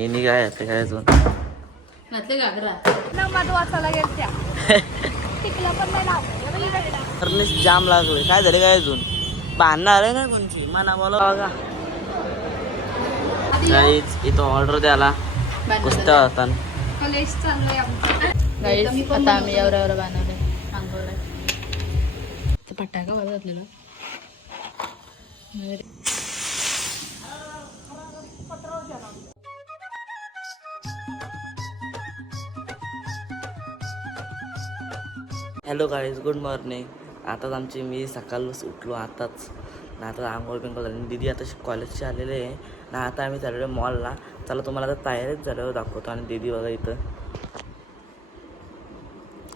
नाही नी काय ते काय अजून घातले घागरा मध वाचायला गेलत्या टिकला पण नाही लावलं जाम लागले. काय झाले काय अजून बांधणार आहे ना कोणची मना बोला बघा. इथं ऑर्डर द्यायला कुस्त्या होता. कॉलेज चाललंय आमचं. गाईस आता आम्ही एवढं बनवलंय सांगोला पटाका बरं घातलेला. Hello guys, good morning. आताच आमची मी सकाळच उठलो आताच ना. आता आंघोळ बिंघोळ झाली. दीदी आता कॉलेजचे आलेले आहे ना. आता आम्ही चाललो मॉलला. चला तुम्हाला आता तयारीच झाल्यावर दाखवतो. आणि दीदी बघा इथं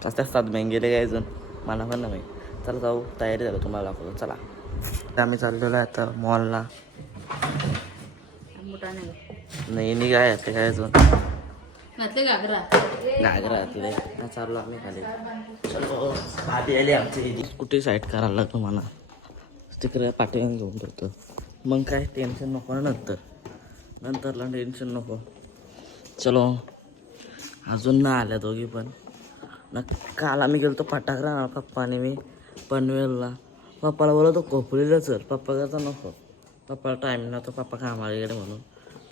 कसं सात बँग गेले काय अजून मला पण नाही. चला जाऊ, तयारी झालं तुम्हाला दाखवतो. चला आम्ही चाललेलो आहे आता मॉलला. नाही नी काय ते काय अजून घातले घागरा घागरा घातले. चाललो आम्ही खाली. चलो भाभी आली आमची. स्कूटी साईड करायला लागतो मला. तिकडे पाठीवर घेऊन ठेवतो. मग काय टेन्शन नको ना. नंतरला टेन्शन नको. चलो अजून ना आल्या दोघी पण ना. काल आम्ही गेलो तो फटाकरा ना पप्पा आणि मी पनवेलला. पप्पाला बोलवतो खोपडीला चल. पप्पा करता नको. पप्पाला टाईम नव्हता. पप्पा कामाला गेले म्हणून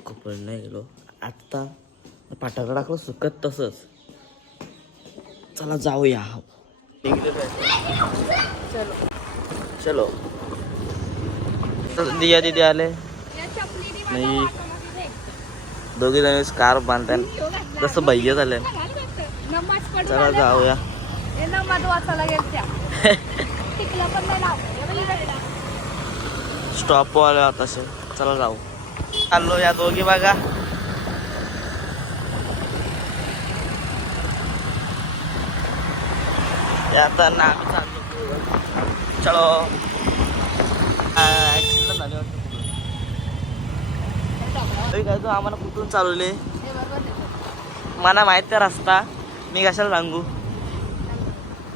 खोपडीला गेलो. आत्ता फटाका टाकलं सुकत तसंच. चला जाऊया. चलो दिया दीदी आले नाही. दोघी जण स्कार्फ बांधतात जसं भैया झाले. चला जाऊया. मध वाचायला गेलत्या टिकला पण नाही लावलं. स्टॉप आले तसे. चला जाऊ. चाललो या दोघी बघा. आता ना आम्ही चाललो. चलो ऍक्सिडेंट झाले वाटतं. काय तू आम्हाला कुठून चालवले मला माहिती आहे रस्ता. मी कशाला सांगू.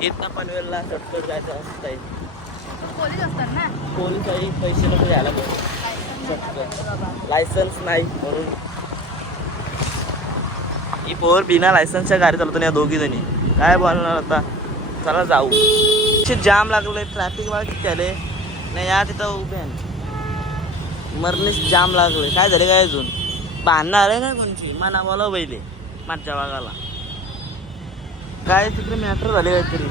इथं पनवेलला चटकट जायचं रस्ता आहे. पोलीस असतात ना. पोलीस आहे. पैसे नको द्यायला चटकट. लायसन्स नाही म्हणून ही पोर बिना लायसन्सच्या गाडी चालवतो या दोघी जणी. काय बोलणार आता. चला जाऊ. जाम लागले. ट्रॅफिक वाला किती आले नाही या तिथं उभे मरणीस जाम लागले. काय झाले काय अजून बांधणार आहे ना कोणची मना बोला पहिले माझ्या भागाला. काय तिकडे मॅटर झाले काहीतरी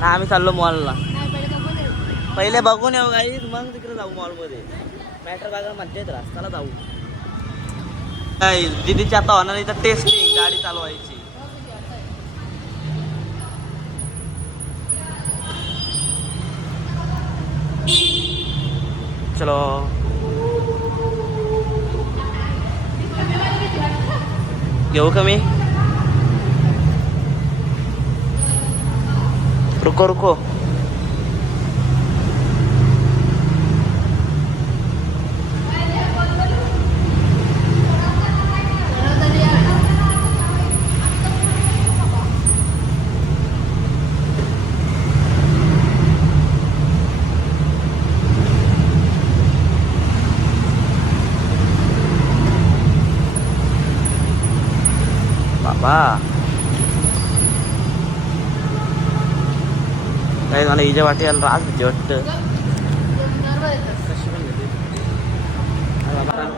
ना. आम्ही चाललो मॉलला. पहिले बघून येऊ काही मग तिकडे जाऊ मॉलमध्ये. मॅटर बघायला मज्जा येत रस्त्याला जाऊ. काय दिदीची आता होणार इथं टेस्टिंग गाडी चालवायची. चलो घेऊ कमी. रुको रुको. बाबा काय मला हिच्या वाटी यायला राग भीती वाटतं.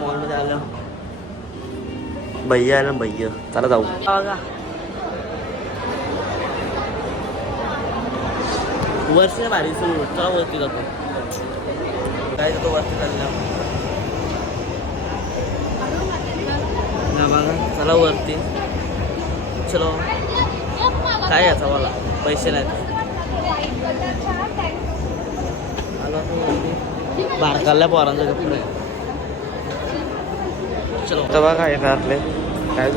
मॉलमध्ये आलं भैया आलं भैया. चला जाऊ. वर्ष भारी सुरू. चला वरती जातो. काय जातो वरती चालल्या ना बघा. चला वरती. चलो काय याचा मला पैसे नाहीत. बारकाल्या पोरांचे कपडे. चलो तेव्हा काय घरातले काय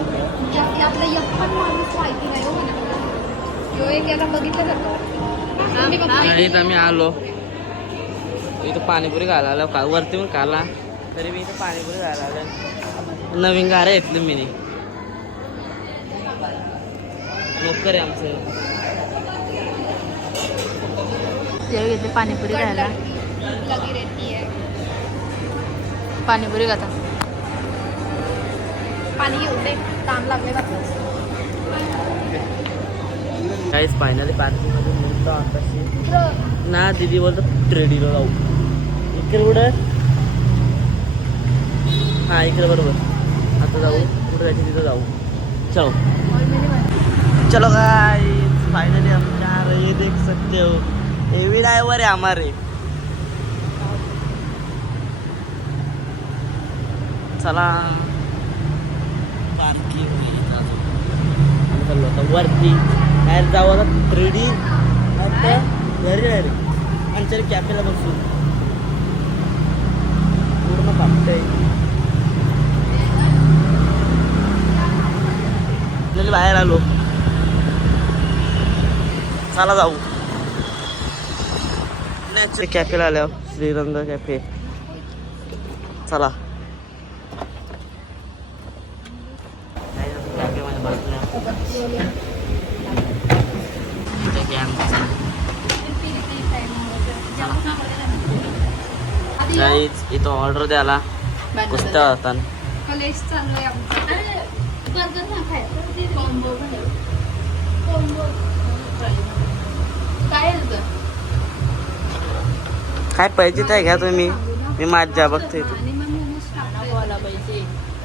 आम्ही आलो इथं पाणीपुरी खायला आलो. का वरती पण खाला तरी मी इथं पाणीपुरी खायला आलो. नवीन गाड्या घेतली मी. नोकर आहे आमचं. जेव्हा घेतले पाणीपुरी खायला. पाणीपुरी खाता पाणी घेऊन दे काम लागले बघ. काहीच फायनली पार्किंग मध्ये निघतो आताशी ना. दीदी बोलतो ट्रेडिंगला जाऊ. इकडे कुठं? हां इकडे बरोबर. आता जाऊ कुठं जायचं तिथं जाऊ. चलो चलो गाइस फाइनली हम जा रहे हैं. देख सकते हो हेवी ड्राइवर है हमारे. चला पार्किंग चाललो आता वरती बाहेर जाऊ. आता 3D आता घरी डायरेक्ट आमच्या कॅफेला बसून पूर्ण कापतंय. बाहेर आलो. चला जाऊ कॅफेला आल्यावर श्रीरंग कॅफे. चला कॅफेमध्ये बसल्या. इथं ऑर्डर द्यायला कुस्त्या होता. कॉलेज चाललंय आमचं. बर्गर ना खायचं कॉम्बो कॉम्बो काय आहे तुझं? काय पाहिजे ते घ्या तुम्ही. मी माझ्या बघते आणि मग मोमोज टाकतोय. गोला पाहिजे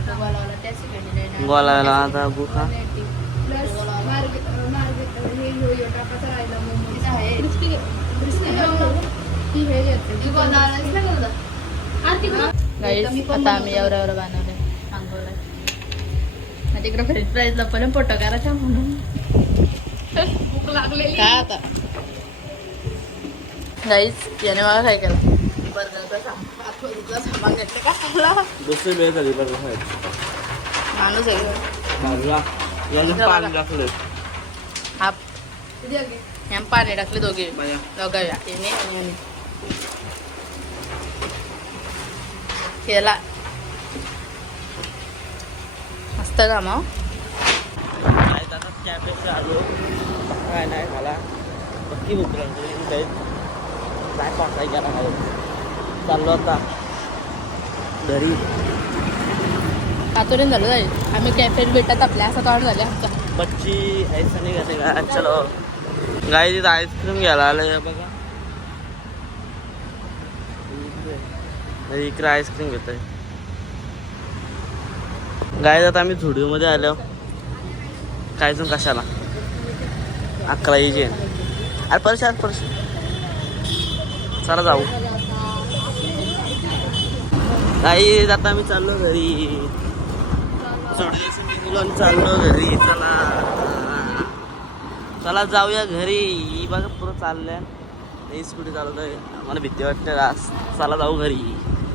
गोलावाला त्याच ठिकाणी गोलाला आता गुखा. प्लस हे टाकायचं राहिला मोमोज आहे. ती हे घेते आता आम्ही एवढं बनवलंय मागवलंय. तिकडं फ्रेंच फ्राईज पण फोटो करायचा म्हणून भूक लागलेली. काय आता गाईच याने मला काय केलं बर्गरचा सामान घेतलं का चांगला दुसरी वेळ झाली बरं माणूस आहे पाणी टाकलं. हा ह्याम पाणी टाकले दोघे दोघाव्या याने आणि याने केला मस्त काम हो. कॅफेचे आलो काय नाही मला पक्की भूक लागली. काही काय पाठाय गेला आहे. चाललो आता घरी. आतून झालं जाईल. आम्ही कॅफेत भेटत आपल्या असं तोड झाले आमच्या बच्ची ऐसा नाही करते का. चलो गाई तिथं आईस्क्रीम घ्यायला आलं बघा. इकडे आईस्क्रीम घेत आहे. गाय आता आम्ही झुडिओमध्ये आलो. काय जाऊन कशाला 11 येजे अरे परशात चला जाऊ. काही आता आम्ही चाललो घरी. चाललो घरी. चला चला जाऊया घरी. बघा पुरं चाललंय. स्कूटी चालवतोय. आम्हाला भीती वाटते. चला जाऊ घरी.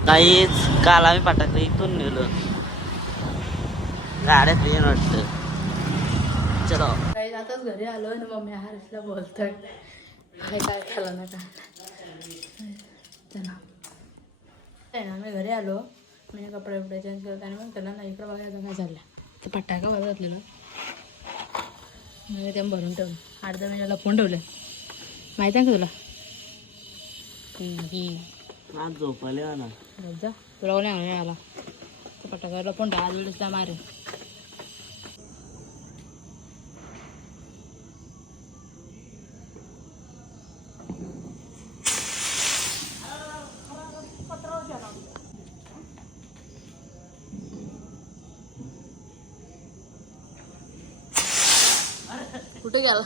काहीच काल आम्ही पाटाकडे इथून नेलं गाड्या ट्रेन वाटतं. चलो काही आताच घरी आलो आणि मम्मी हर्षला बोलतोय काय काय खाल्लं ना काय ना मी घरी आलो. मी कपडे बिपडे चेंज करत आणि मग त्याला नाही इकडं बघायचं काय झालं. ते पटाका भरत घातले ना मी ते भरून ठेवलं. 8-10 मिनिटाला फोन ठेवले माहिती आहे का तुला. आज झोपायला ना जा तुला कोणी आणून आला ते पटाकाला पण 10 वेळेसचा मारे. कुठे गेला